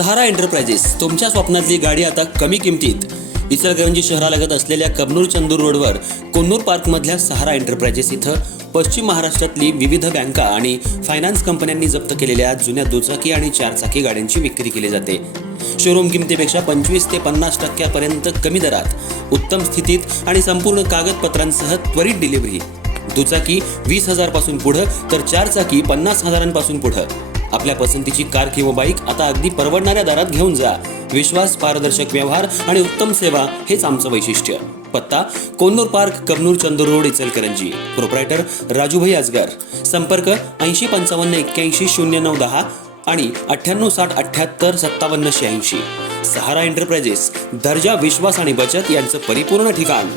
सहारा enterprises तुमच्या स्वप्नातली गाडी आता कमी किमतीत. इचलकरंजी शहरालगत असलेल्या कबनूर चंदूर रोडवर कोन्नूर पार्कमधल्या सहारा एंटरप्राइजेस इथं पश्चिम महाराष्ट्रातली विविध बँका आणि फायनान्स कंपन्यांनी जप्त केलेल्या जुन्या दुचाकी आणि चारचाकी गाड्यांची विक्री केली जाते. शोरूम किमतीपेक्षा 25 ते 50% कमी दरात, उत्तम स्थितीत आणि संपूर्ण कागदपत्रांसह त्वरित डिलिव्हरी. दुचाकी 20,000 पासून पुढे तर चारचाकी 50,000 पासून पुढे. आपल्या पसंतीची कार किंवा बाईक आता अगदी परवडणाऱ्या दरात घेऊन जा. विश्वास, पारदर्शक व्यवहार आणि उत्तम सेवा हेच आमचं वैशिष्ट्य. पत्ता Konnur park, Kabnur Chandur road, Ichalkaranji. Proprietor Rajubhai Ajgar. संपर्क 8055810910 आणि 9860785786. सहारा एंटरप्राइजेस, दर्जा, विश्वास आणि बचत यांचं परिपूर्ण ठिकाण.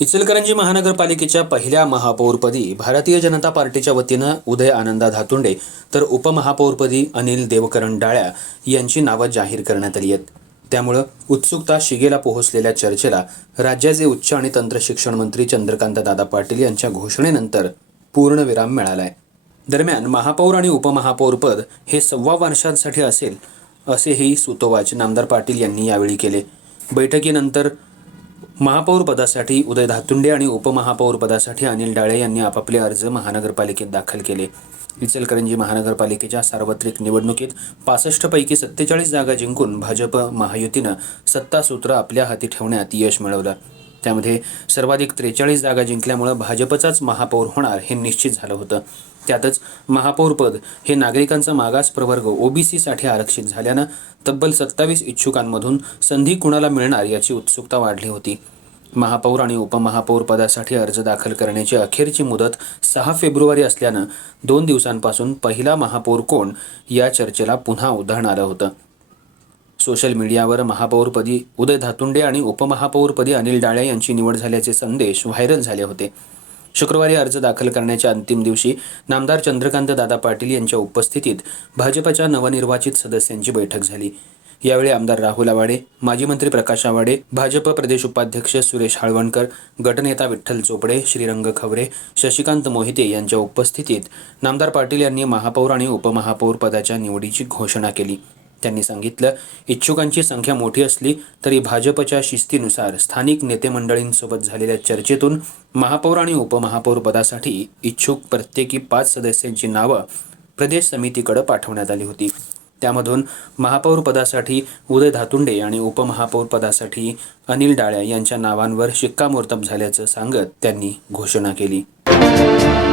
इचलकरंजी महानगरपालिकेच्या पहिल्या महापौरपदी भारतीय जनता पार्टीच्या वतीनं उदय आनंदा धातुंडे तर उपमहापौरपदी अनिल देवकरण डाळ्या यांची नावं जाहीर करण्यात आली आहेत. त्यामुळं उत्सुकता शिगेला पोहोचलेल्या चर्चेला राज्याचे उच्च आणि तंत्र शिक्षण मंत्री चंद्रकांत दादा पाटील यांच्या घोषणेनंतर पूर्णविराम मिळालाय. दरम्यान महापौर आणि उपमहापौरपद हे 1.25 वर्षांसाठी असेल असेही सूतोवाच नामदार पाटील यांनी यावेळी केले. बैठकीनंतर महापौर पदासाठी उदय धातुंडे आणि उपमहापौर पदासाठी अनिल डाळे यांनी आपापले अर्ज महानगरपालिकेत दाखल केले. इचलकरंजी महानगरपालिकेच्या सार्वत्रिक निवडणुकीत 65 पैकी 47 जागा जिंकून भाजप महायुतीनं सत्तासूत्र आपल्या हाती ठेवण्यात यश मिळवलं. त्यामध्ये सर्वाधिक 43 जागा जिंकल्यामुळे भाजपचाच महापौर होणार हे निश्चित झालं होतं. त्यातच महापौरपद हे नागरिकांचा मागास प्रवर्ग ओबीसीसाठी आरक्षित झाल्यानं तब्बल 27 इच्छुकांमधून संधी कुणाला मिळणार याची उत्सुकता वाढली होती. महापौर आणि उपमहापौर पदासाठी अर्ज दाखल करण्याची अखेरची मुदत 6 फेब्रुवारी असल्यानं 2 दिवसांपासून पहिला महापौर कोण या चर्चेला पुन्हा उधाण आलं होतं. सोशल मीडियावर महापौरपदी उदय धातुंडे आणि उपमहापौरपदी अनिल डाळे यांची निवड झाल्याचे संदेश व्हायरल झाले होते. शुक्रवारी अर्ज दाखल करण्याच्या अंतिम दिवशी नामदार चंद्रकांत दादा पाटील यांच्या उपस्थितीत भाजपच्या नवनिर्वाचित सदस्यांची बैठक झाली. यावेळी आमदार राहुल आवाडे, माजी मंत्री प्रकाश आवाडे, भाजप प्रदेश उपाध्यक्ष सुरेश हाळवणकर, गटनेता विठ्ठल चोपडे, श्रीरंग खवरे, शशिकांत मोहिते यांच्या उपस्थितीत नामदार पाटील यांनी महापौर आणि उपमहापौर पदाच्या निवडीची घोषणा केली. त्यांनी सांगितलं, इच्छुकांची संख्या मोठी असली तरी भाजपच्या शिस्तीनुसार स्थानिक नेते मंडळींसोबत झालेल्या चर्चेतून महापौर आणि उपमहापौर पदासाठी इच्छुक प्रत्येकी 5 सदस्यांची नावं प्रदेश समितीकडे पाठवण्यात आली होती. त्यामधून महापौर पदासाठी उदय धातुंडे आणि उपमहापौर पदासाठी अनिल डाळ्या यांच्या नावांवर शिक्कामोर्तब झाल्याचं सांगत त्यांनी घोषणा केली.